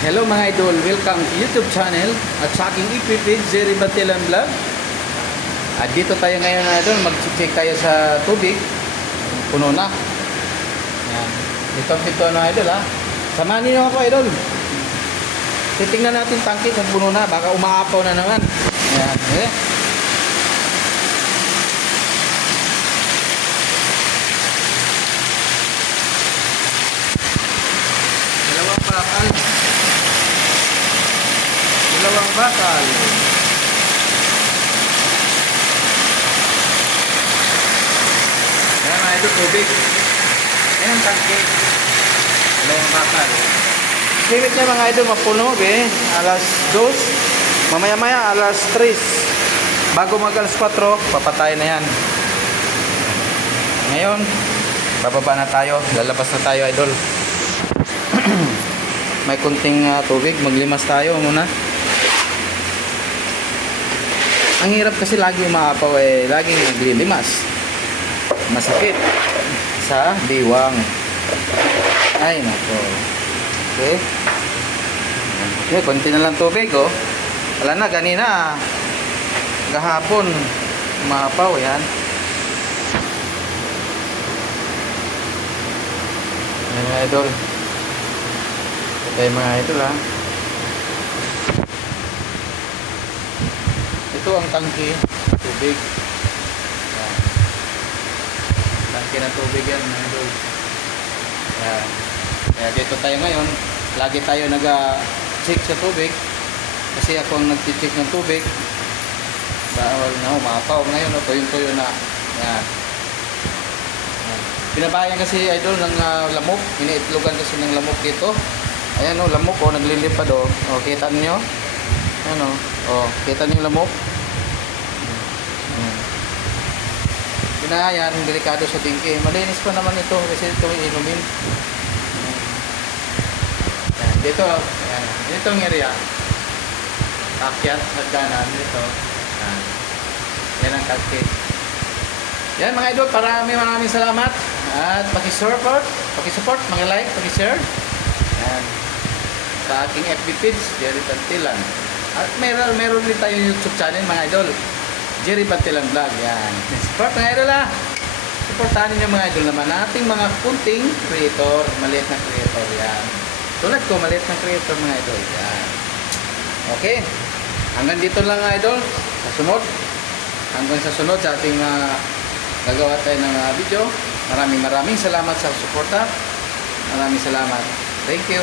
Hello mga idol, welcome to YouTube channel at sa aking EP page, Jerry Batilan Vlog. At dito tayo ngayon idol, mag-check tayo sa tubig. Puno na. Yan. Dito na idol ha. Samahan niyo ako idol. Titingnan natin tangke kung puno na, baka umaapaw na naman. Yan. Dalawang bakal. Dalawang bakal. Ayan mga idol, tubig. Ayan ang tangke. Dalawang bakal. Sibit niya mga idol, mapuno alas 2. Mamaya-maya alas 3. Bago mag alas 4, papatay na yan. Ngayon, bababa na tayo. Lalabas na tayo idol. May kunting tubig. Maglimas tayo muna. Ang hirap kasi lagi umaapaw laging naglilimas. Masakit sa diwang. Ay nako. Okay. Okay, konti na lang tubig Wala na kanina. Gahapon umaapaw yan. Yan mga idol. Ito yung mga idol ha. Ito ang tangke, tubig. Yan. Tangke na tubig yan, mga idol. Yan. Kaya dito tayo ngayon, lagi tayo nag-check sa tubig. Kasi ako ang nag-check ng tubig. Bawal na umakaw. Ngayon, tuyo-tuyo na. Yan. Yan. Pinabayan kasi idol ng lamok. Iniitlogan kasi ng lamok dito. Ayan lamok naglilipad kita niyo? Kita niyo yung lamok? Yan, delikado sa tingke. Malinis pa naman ito kasi ito inumin. Yan, dito, yan. Dito ang area. Akyat, hagdanan dito. Yan. Yan ang tangke. Yan mga idol, maraming salamat. At pakisupport, like, pakishare. Yan. Sa aking FB page, Jerry Batilan. At meron din tayong YouTube channel mga idol. Jerry Batilan Vlog, yan. Support mga idol ha. Supportahan niyo mga idol naman ating mga kunting creator, maliit na creator, yan. Tulad ko, maliit na creator mga idol, yan. Okay. Hanggang dito lang mga idol. Hanggang sa sunod sa ating gagawa tayo ng video. Maraming salamat sa suporta. Maraming salamat. Thank you.